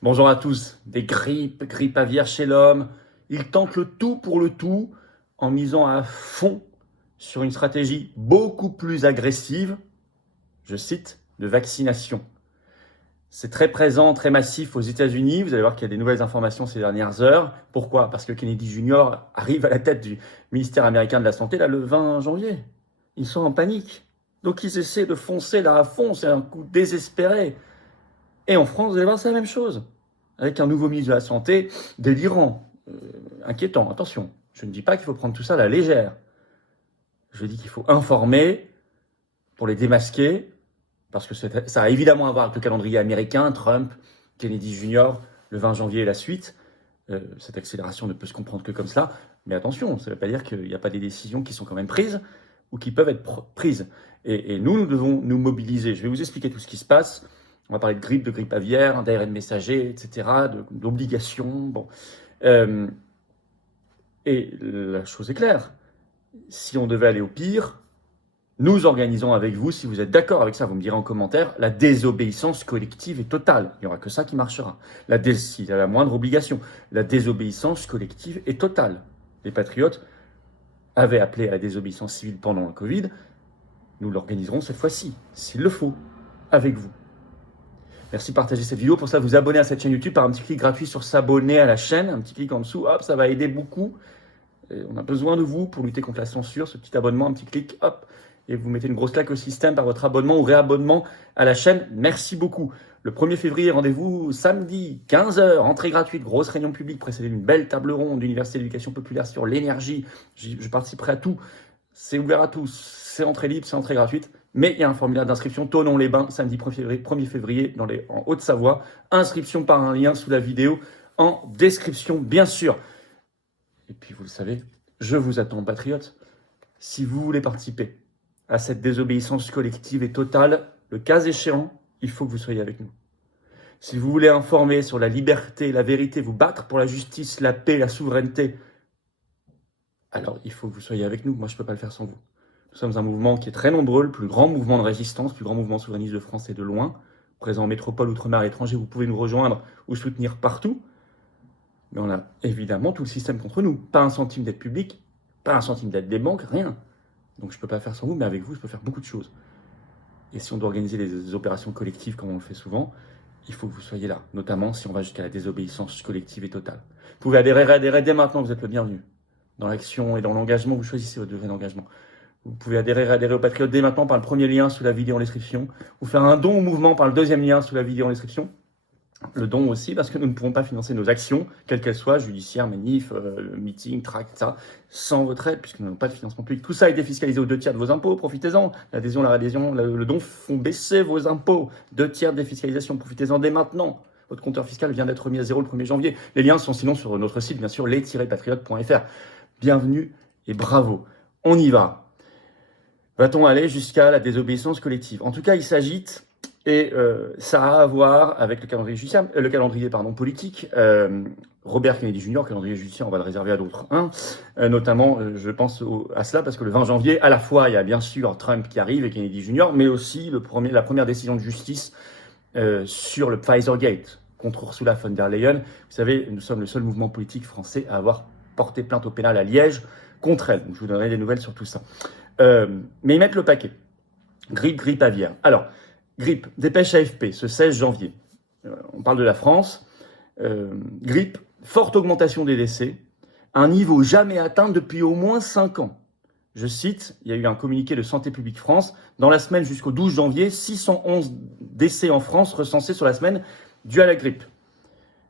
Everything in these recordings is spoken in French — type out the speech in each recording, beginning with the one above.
Bonjour à tous. Des grippes, grippe aviaire chez l'homme. Il tente le tout pour le tout en misant à fond sur une stratégie beaucoup plus agressive, je cite, de vaccination. C'est très présent, très massif aux États-Unis. Vous allez voir qu'il y a des nouvelles informations ces dernières heures. Pourquoi? Parce que Kennedy Jr. arrive à la tête du ministère américain de la Santé là, le 20 janvier. Ils sont en panique. Donc ils essaient de foncer là à fond. C'est un coup désespéré. Et en France, vous allez voir, c'est la même chose. Avec un nouveau ministre de la Santé délirant, inquiétant. Attention, je ne dis pas qu'il faut prendre tout ça à la légère. Je dis qu'il faut informer pour les démasquer, parce que ça a évidemment à voir avec le calendrier américain, Trump, Kennedy Jr., le 20 janvier et la suite. Cette accélération ne peut se comprendre que comme cela. Mais attention, ça ne veut pas dire qu'il n'y a pas des décisions qui sont quand même prises ou qui peuvent être prises. Et nous devons nous mobiliser. Je vais vous expliquer tout ce qui se passe. On va parler de grippe aviaire, d'ARN messager, etc., d'obligations. Bon. Et la chose est claire. Si on devait aller au pire, nous organisons avec vous, si vous êtes d'accord avec ça, vous me direz en commentaire, la désobéissance collective et totale. Il n'y aura que ça qui marchera. S'il y a la moindre obligation, la désobéissance collective et totale. Les patriotes avaient appelé à la désobéissance civile pendant le Covid. Nous l'organiserons cette fois-ci, s'il le faut, avec vous. Merci de partager cette vidéo. Pour ça, vous abonner à cette chaîne YouTube par un petit clic gratuit sur s'abonner à la chaîne. Un petit clic en dessous, hop, ça va aider beaucoup. Et on a besoin de vous pour lutter contre la censure. Ce petit abonnement, un petit clic, hop, et vous mettez une grosse claque au système par votre abonnement ou réabonnement à la chaîne. Merci beaucoup. Le 1er février, rendez-vous samedi, 15h, entrée gratuite, grosse réunion publique précédée d'une belle table ronde d'Université d'éducation populaire sur l'énergie. Je participerai à tout. C'est ouvert à tous. C'est entrée libre, c'est entrée gratuite. Mais il y a un formulaire d'inscription, Thonon-les-Bains, samedi 1er février en Haute-Savoie. Inscription par un lien sous la vidéo en description, bien sûr. Et puis, vous le savez, je vous attends, patriotes. Si vous voulez participer à cette désobéissance collective et totale, le cas échéant, il faut que vous soyez avec nous. Si vous voulez informer sur la liberté, la vérité, vous battre pour la justice, la paix, la souveraineté, alors il faut que vous soyez avec nous. Moi, je ne peux pas le faire sans vous. Nous sommes un mouvement qui est très nombreux, le plus grand mouvement de résistance, le plus grand mouvement souverainiste de France et de loin. Présent en métropole, outre-mer, à l'étranger, vous pouvez nous rejoindre ou soutenir partout. Mais on a évidemment tout le système contre nous. Pas un centime d'aide publique, pas un centime d'aide des banques, rien. Donc je ne peux pas faire sans vous, mais avec vous, je peux faire beaucoup de choses. Et si on doit organiser des opérations collectives comme on le fait souvent, il faut que vous soyez là. Notamment si on va jusqu'à la désobéissance collective et totale. Vous pouvez adhérer dès maintenant, vous êtes le bienvenu. Dans l'action et dans l'engagement, vous choisissez votre degré d'engagement. Vous pouvez adhérer aux Patriotes dès maintenant par le premier lien sous la vidéo en description. Ou faire un don au mouvement par le deuxième lien sous la vidéo en description. Le don aussi, parce que nous ne pourrons pas financer nos actions, quelles qu'elles soient, judiciaires, manifs, meetings, tracts, ça, sans votre aide, puisque nous n'avons pas de financement public. Tout ça est défiscalisé aux 2 tiers de vos impôts, profitez-en. L'adhésion, la réadhésion, le don font baisser vos impôts. 2 tiers de défiscalisation, profitez-en dès maintenant. Votre compteur fiscal vient d'être remis à zéro le 1er janvier. Les liens sont sinon sur notre site, bien sûr, les-patriotes.fr. Bienvenue et bravo. On y va. Va-t-on aller jusqu'à la désobéissance collective? En tout cas, il s'agite, et ça a à voir avec le calendrier judiciaire, politique. Robert Kennedy Jr., calendrier judiciaire, on va le réserver à d'autres. Notamment, je pense à cela parce que le 20 janvier, à la fois, il y a bien sûr Trump qui arrive et Kennedy Jr., mais aussi la première décision de justice sur le Pfizer-Gate contre Ursula von der Leyen. Vous savez, nous sommes le seul mouvement politique français à avoir porté plainte au pénal à Liège contre elle. Donc, je vous donnerai des nouvelles sur tout ça. Mais ils mettent le paquet. Grippe aviaire. Alors, grippe, dépêche AFP, ce 16 janvier. On parle de la France. Grippe, forte augmentation des décès, un niveau jamais atteint depuis au moins 5 ans. Je cite, il y a eu un communiqué de Santé publique France. Dans la semaine jusqu'au 12 janvier, 611 décès en France recensés sur la semaine dû à la grippe.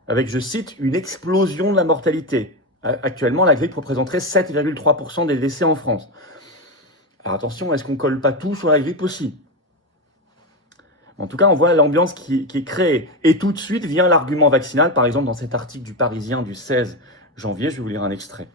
Avec, je cite, une explosion de la mortalité. Actuellement, la grippe représenterait 7,3% des décès en France. Alors attention, est-ce qu'on ne colle pas tout sur la grippe aussi? En tout cas, on voit l'ambiance qui est créée. Et tout de suite vient l'argument vaccinal. Par exemple, dans cet article du Parisien du 16 janvier, je vais vous lire un extrait.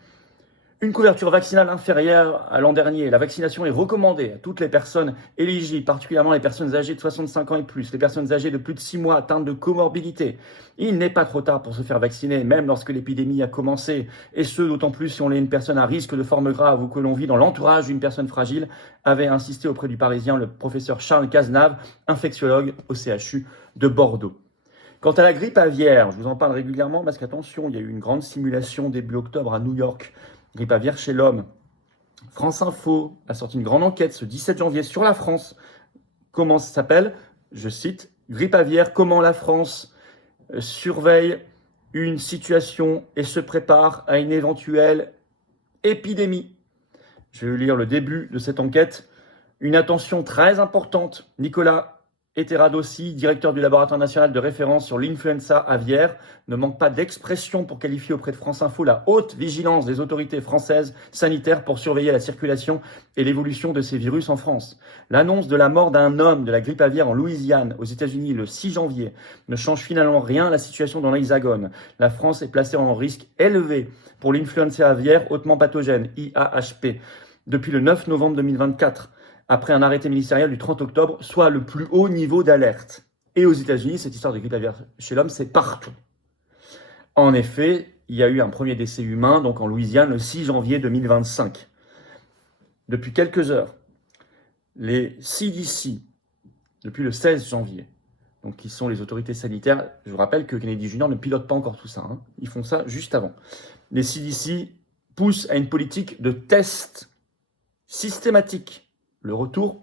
Une couverture vaccinale inférieure à l'an dernier. La vaccination est recommandée à toutes les personnes éligibles, particulièrement les personnes âgées de 65 ans et plus, les personnes âgées de plus de 6 mois atteintes de comorbidité. Il n'est pas trop tard pour se faire vacciner, même lorsque l'épidémie a commencé, et ce, d'autant plus si on est une personne à risque de forme grave ou que l'on vit dans l'entourage d'une personne fragile, avait insisté auprès du Parisien le professeur Charles Cazenave, infectiologue au CHU de Bordeaux. Quant à la grippe aviaire, je vous en parle régulièrement parce qu'attention, il y a eu une grande simulation début octobre à New York. Grippe aviaire chez l'homme. France Info a sorti une grande enquête ce 17 janvier sur la France. Comment ça s'appelle? Je cite, grippe aviaire, comment la France surveille une situation et se prépare à une éventuelle épidémie. Je vais vous lire le début de cette enquête. Une attention très importante. Nicolas Eteradossi, directeur du laboratoire national de référence sur l'influenza aviaire, ne manque pas d'expression pour qualifier auprès de France Info la haute vigilance des autorités françaises sanitaires pour surveiller la circulation et l'évolution de ces virus en France. L'annonce de la mort d'un homme de la grippe aviaire en Louisiane, aux États-Unis, le 6 janvier, ne change finalement rien à la situation dans l'Hexagone. La France est placée en risque élevé pour l'influenza aviaire hautement pathogène, IAHP, depuis le 9 novembre 2024. Après un arrêté ministériel du 30 octobre, soit le plus haut niveau d'alerte. Et aux États-Unis, cette histoire de grippe aviaire chez l'homme, c'est partout. En effet, il y a eu un premier décès humain, donc en Louisiane, le 6 janvier 2025. Depuis quelques heures, les CDC, depuis le 16 janvier, donc qui sont les autorités sanitaires, je vous rappelle que Kennedy Jr. ne pilote pas encore tout ça, hein. Ils font ça juste avant. Les CDC poussent à une politique de tests systématiques. Le retour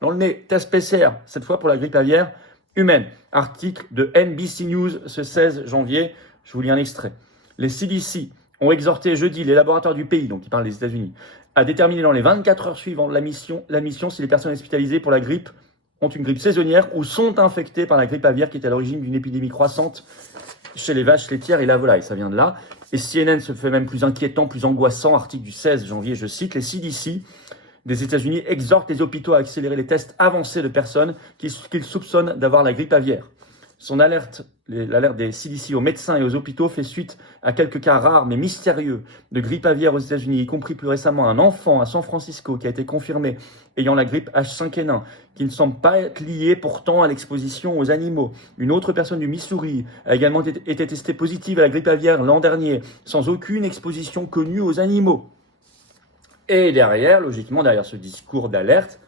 dans le nez, test PCR, cette fois pour la grippe aviaire humaine. Article de NBC News ce 16 janvier, je vous lis un extrait. Les CDC ont exhorté jeudi les laboratoires du pays, donc ils parlent des États-Unis, à déterminer dans les 24 heures suivantes la mission si les personnes hospitalisées pour la grippe ont une grippe saisonnière ou sont infectées par la grippe aviaire qui est à l'origine d'une épidémie croissante chez les vaches laitières et la volaille. Ça vient de là. Et CNN se fait même plus inquiétant, plus angoissant. Article du 16 janvier, je cite, les CDC des États-Unis exhortent les hôpitaux à accélérer les tests avancés de personnes qu'ils soupçonnent d'avoir la grippe aviaire. L'alerte des CDC aux médecins et aux hôpitaux fait suite à quelques cas rares mais mystérieux de grippe aviaire aux États-Unis, y compris plus récemment un enfant à San Francisco qui a été confirmé ayant la grippe H5N1, qui ne semble pas être lié pourtant à l'exposition aux animaux. Une autre personne du Missouri a également été testée positive à la grippe aviaire l'an dernier, sans aucune exposition connue aux animaux. Et logiquement, derrière ce discours d'alerte,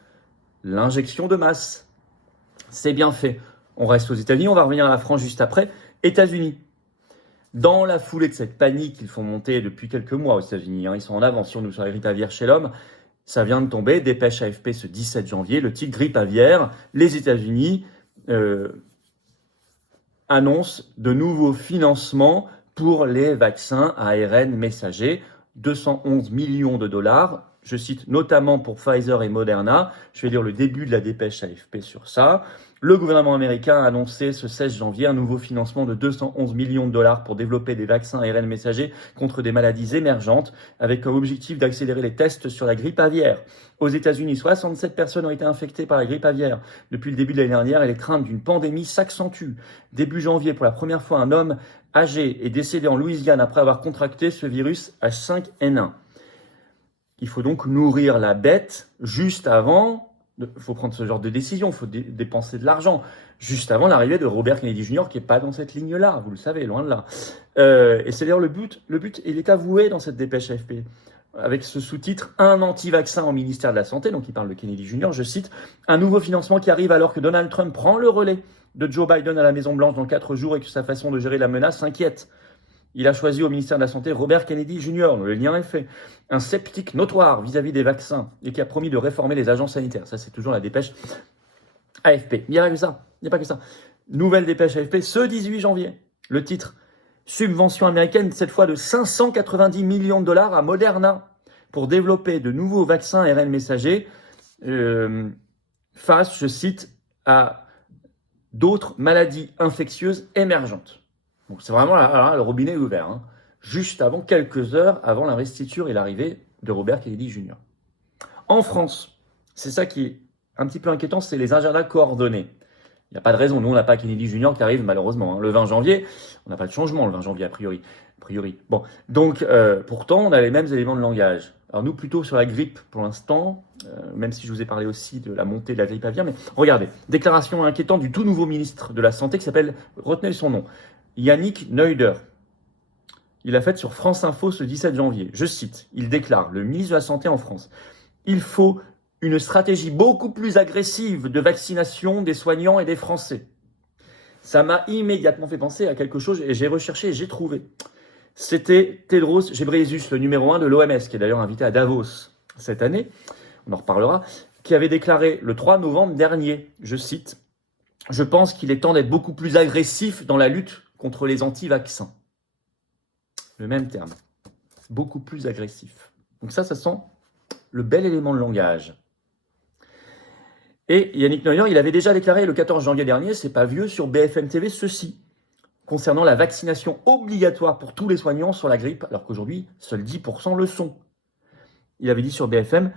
l'injection de masse. C'est bien fait. On reste aux États-Unis, on va revenir à la France juste après. États-Unis. Dans la foulée de cette panique qu'ils font monter depuis quelques mois aux États-Unis, ils sont en avance sur nous sur la grippe aviaire chez l'homme, ça vient de tomber, dépêche AFP ce 17 janvier, le titre grippe aviaire, les États-Unis annoncent de nouveaux financements pour les vaccins à ARN messager. 211 millions de dollars, je cite notamment pour Pfizer et Moderna. Je vais lire le début de la dépêche AFP sur ça. Le gouvernement américain a annoncé ce 16 janvier un nouveau financement de 211 millions de dollars pour développer des vaccins ARN messagers contre des maladies émergentes, avec comme objectif d'accélérer les tests sur la grippe aviaire. Aux États-Unis, 67 personnes ont été infectées par la grippe aviaire depuis le début de l'année dernière et les craintes d'une pandémie s'accentuent. Début janvier, pour la première fois, un homme âgé est décédé en Louisiane après avoir contracté ce virus H5N1. Il faut donc nourrir la bête juste avant. Il faut prendre ce genre de décision, il faut dépenser de l'argent juste avant l'arrivée de Robert Kennedy Jr. qui n'est pas dans cette ligne-là, vous le savez, loin de là. Et c'est d'ailleurs le but, il est avoué dans cette dépêche AFP, avec ce sous-titre « Un anti-vaccin au ministère de la Santé », donc il parle de Kennedy Jr., je cite, « Un nouveau financement qui arrive alors que Donald Trump prend le relais de Joe Biden à la Maison-Blanche dans 4 jours et que sa façon de gérer la menace s'inquiète. Il a choisi au ministère de la Santé Robert Kennedy Jr., le lien est fait, un sceptique notoire vis-à-vis des vaccins et qui a promis de réformer les agences sanitaires. » Ça, c'est toujours la dépêche AFP. Il n'y a pas que ça. Il n'y a pas que ça. Nouvelle dépêche AFP ce 18 janvier. Le titre « Subvention américaine, cette fois de 590 millions de dollars à Moderna pour développer de nouveaux vaccins ARN messagers face, je cite, à d'autres maladies infectieuses émergentes. » Donc c'est vraiment là, le robinet est ouvert, hein, juste avant, quelques heures avant l'investiture et l'arrivée de Robert Kennedy Jr. En France, c'est ça qui est un petit peu inquiétant, c'est les agendas coordonnés. Il n'y a pas de raison, nous on n'a pas Kennedy Jr. qui arrive malheureusement, hein. Le 20 janvier, on n'a pas de changement le 20 janvier a priori. Bon, donc pourtant on a les mêmes éléments de langage. Alors nous plutôt sur la grippe pour l'instant, même si je vous ai parlé aussi de la montée de la grippe aviaire, mais regardez, déclaration inquiétante du tout nouveau ministre de la Santé qui s'appelle, retenez son nom, Yannick Neuder. Il a fait sur France Info ce 17 janvier. Je cite, il déclare, le ministre de la Santé en France, « Il faut une stratégie beaucoup plus agressive de vaccination des soignants et des Français. Ça m'a immédiatement fait penser à quelque chose et j'ai recherché et j'ai trouvé. C'était Tedros Ghebreyesus, le numéro 1 de l'OMS, qui est d'ailleurs invité à Davos cette année, on en reparlera, qui avait déclaré le 3 novembre dernier, je cite, « Je pense qu'il est temps d'être beaucoup plus agressif dans la lutte contre les anti-vaccins. » Le même terme, beaucoup plus agressif. Donc ça sent le bel élément de langage. Et Yannick Neuer, il avait déjà déclaré le 14 janvier dernier, c'est pas vieux, sur BFM TV, ceci, concernant la vaccination obligatoire pour tous les soignants sur la grippe, alors qu'aujourd'hui, seuls 10% le sont. Il avait dit sur BFM,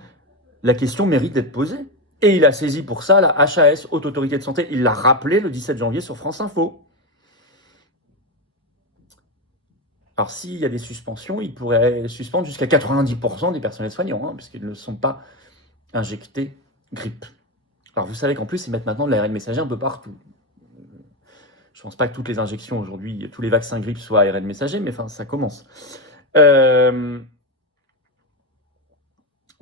la question mérite d'être posée. Et il a saisi pour ça la HAS, Haute Autorité de Santé. Il l'a rappelé le 17 janvier sur France Info. Alors s'il y a des suspensions, il pourrait suspendre jusqu'à 90% des personnels soignants, hein, puisqu'ils ne sont pas injectés grippe. Alors vous savez qu'en plus, ils mettent maintenant de l'ARN messager un peu partout. Je ne pense pas que toutes les injections aujourd'hui, tous les vaccins grippe soient ARN messager, mais enfin, ça commence. Vous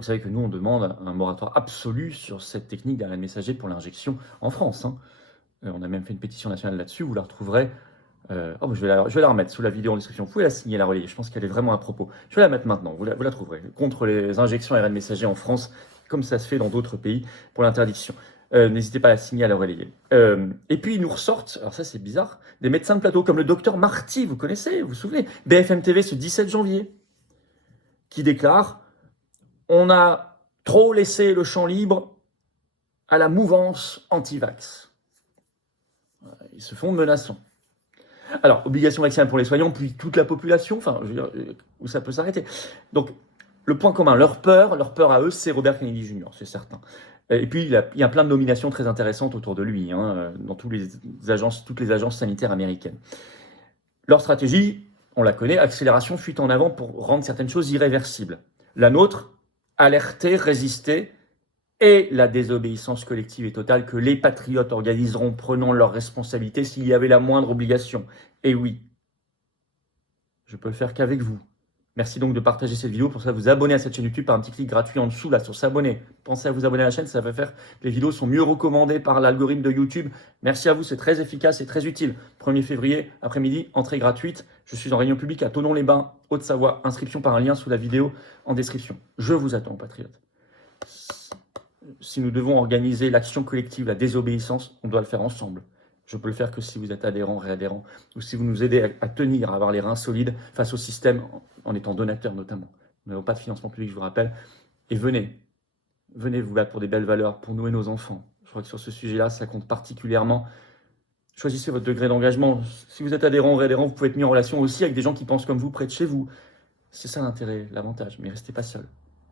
savez que nous, on demande un moratoire absolu sur cette technique d'ARN messager pour l'injection en France. Hein. On a même fait une pétition nationale là-dessus, vous la retrouverez. Je vais la remettre sous la vidéo en description. Vous pouvez la signer, la relayer, je pense qu'elle est vraiment à propos. Je vais la mettre maintenant, vous la trouverez. Contre les injections ARN messager en France, comme ça se fait dans d'autres pays, pour l'interdiction. N'hésitez pas à la signer, à la relayer. Et puis ils nous ressortent, alors ça c'est bizarre, des médecins de plateau comme le docteur Marty, vous connaissez, vous vous souvenez, BFM TV ce 17 janvier, qui déclare « On a trop laissé le champ libre à la mouvance anti-vax ». Ils se font menaçants. Alors, obligation vaccinale pour les soignants, puis toute la population, enfin, je veux dire, où ça peut s'arrêter. Donc, le point commun, leur peur à eux, c'est Robert Kennedy Jr., c'est certain. Et puis, il y a plein de nominations très intéressantes autour de lui, hein, dans toutes les agences sanitaires américaines. Leur stratégie, on la connaît, accélération, fuite en avant pour rendre certaines choses irréversibles. La nôtre, alerter, résister, et la désobéissance collective et totale que les patriotes organiseront prenant leurs responsabilités s'il y avait la moindre obligation. Et oui, je peux le faire qu'avec vous. Merci donc de partager cette vidéo, pour ça vous abonner à cette chaîne YouTube par un petit clic gratuit en dessous là sur s'abonner. Pensez à vous abonner à la chaîne, ça va faire que les vidéos sont mieux recommandées par l'algorithme de YouTube. Merci à vous, c'est très efficace et très utile. 1er février, après-midi, entrée gratuite. Je suis en réunion publique à Thonon-les-Bains, Haute-Savoie. Inscription par un lien sous la vidéo en description. Je vous attends, patriotes. Si nous devons organiser l'action collective, la désobéissance, on doit le faire ensemble. Je peux le faire que si vous êtes adhérent, réadhérent, ou si vous nous aidez à tenir, à avoir les reins solides face au système, en étant donateur notamment. Nous n'avons pas de financement public, je vous rappelle. Et venez vous battre pour des belles valeurs, pour nous et nos enfants. Je crois que sur ce sujet-là, ça compte particulièrement. Choisissez votre degré d'engagement. Si vous êtes adhérent ou réadhérent, vous pouvez être mis en relation aussi avec des gens qui pensent comme vous près de chez vous. C'est ça l'intérêt, l'avantage, mais restez pas seul.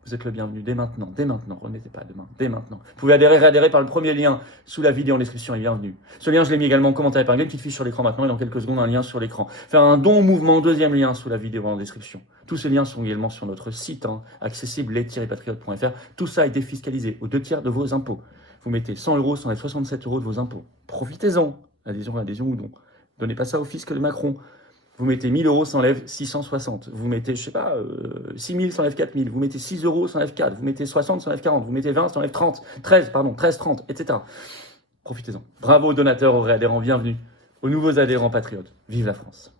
Vous êtes le bienvenu dès maintenant, remettez pas demain, dès maintenant. Vous pouvez réadhérer par le premier lien sous la vidéo en description et bienvenue. Ce lien, je l'ai mis également en commentaire épinglé, une petite fiche sur l'écran maintenant et dans quelques secondes, un lien sur l'écran. Faire un don au mouvement, deuxième lien sous la vidéo en description. Tous ces liens sont également sur notre site, accessible les-patriotes.fr. Tout ça a été fiscalisé aux 2/3 de vos impôts. Vous mettez 100 €, ça enlève 67 € de vos impôts. Profitez-en, adhésion ou don. Donnez pas ça au fisc de Macron. Vous mettez 1000 €, ça enlève 660. Vous mettez, je sais pas, 6000, ça enlève 4000. Vous mettez 6 €, ça enlève 4. Vous mettez 60, ça enlève 40. Vous mettez 20, ça enlève 13, 30, etc. Profitez-en. Bravo aux donateurs, aux réadhérents, bienvenue. Aux nouveaux adhérents patriotes. Vive la France.